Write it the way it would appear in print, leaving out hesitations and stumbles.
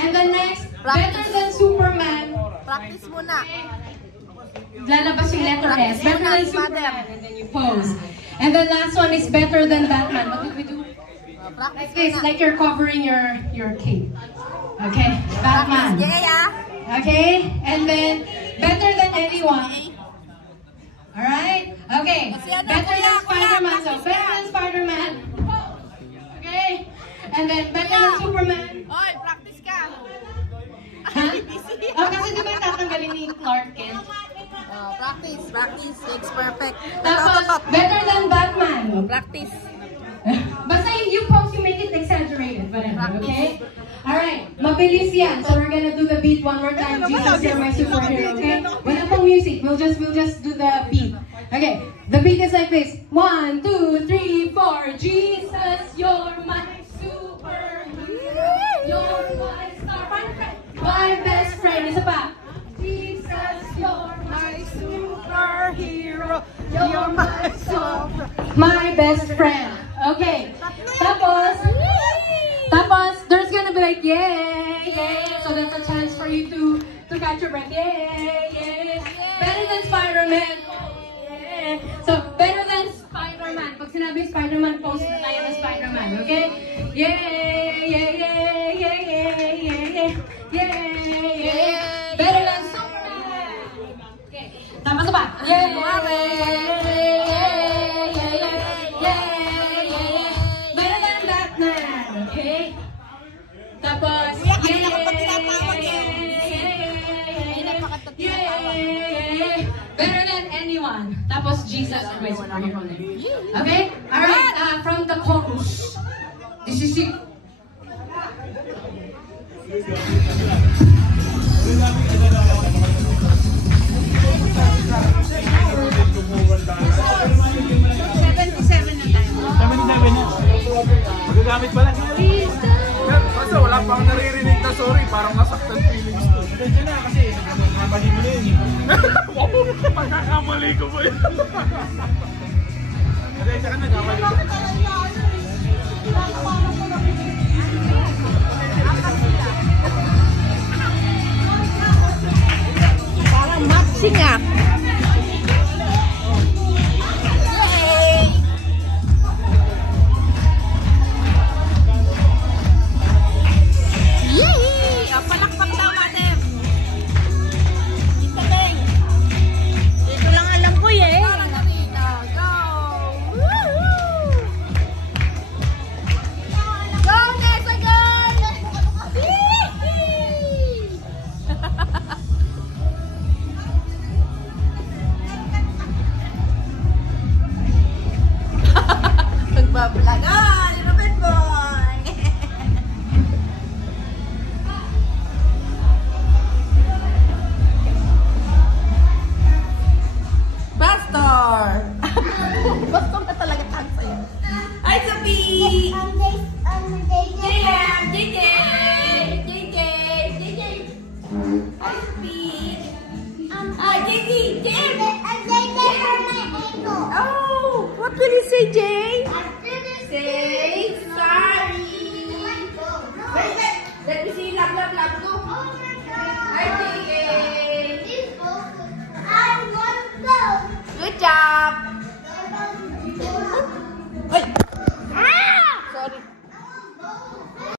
And then next, better than Superman. Practice muna. Lalabas yung letter S. Better than Superman. And then you pose. And then last one is better than Batman. What did we do? Like this, like you're covering your cape. Okay, Batman. Okay, and then better than anyone. Alright? Okay, better than Spider-Man. So better than Spider-Man. Okay, and then better than Superman. Oy, practice ka. Huh? Oh, kasi di ba tatanggalin ni Clark Kent? Practice makes perfect. Tapos, better than Batman. Practice. Basta you pose, you make it exaggerated. Whatever, okay? Alright, mabilis yan. So we're gonna do the beat one more time. Jesus, you're my superhero, okay? Wala pong music. We'll just do the beat. Okay, the beat is like this. 1, 2, 3, 4. Jesus, you're my superhero. You're my star. My best friend. Isa pa. Jesus, you're my superhero. You're my super. My best friend. Okay. Tapos, there's gonna be like, yay, yay. So that's a chance for you to catch your breath. Yay, yay. Better than Spider-Man. Yeah. So, better than Spider-Man. Pag sinabi Spider-Man, pose na tayo ng Spider-Man, okay? Yay, yay, yay, yay, yay, yay, yay, yay. Better than Superman. Okay. Tapos pa. Yay, yay, yay, yay, yay. Better than Batman. Okay? Tapos, yay, yay. Better than anyone. Tapos, Jesus is my superhero name. Okay? Alright, from the chorus. This is it. Magagamit pala. Kasi wala pa akong naririnig na sorry, parang nasaktan feelings ko. Atensya na kasi nagkakamali mo na yun. Pagkakamali ko ba yun? Atensya ka, nagkamali ko. Parang matching ah. What will you say, Jay? Say sorry. Let me see, love, love, love. Go.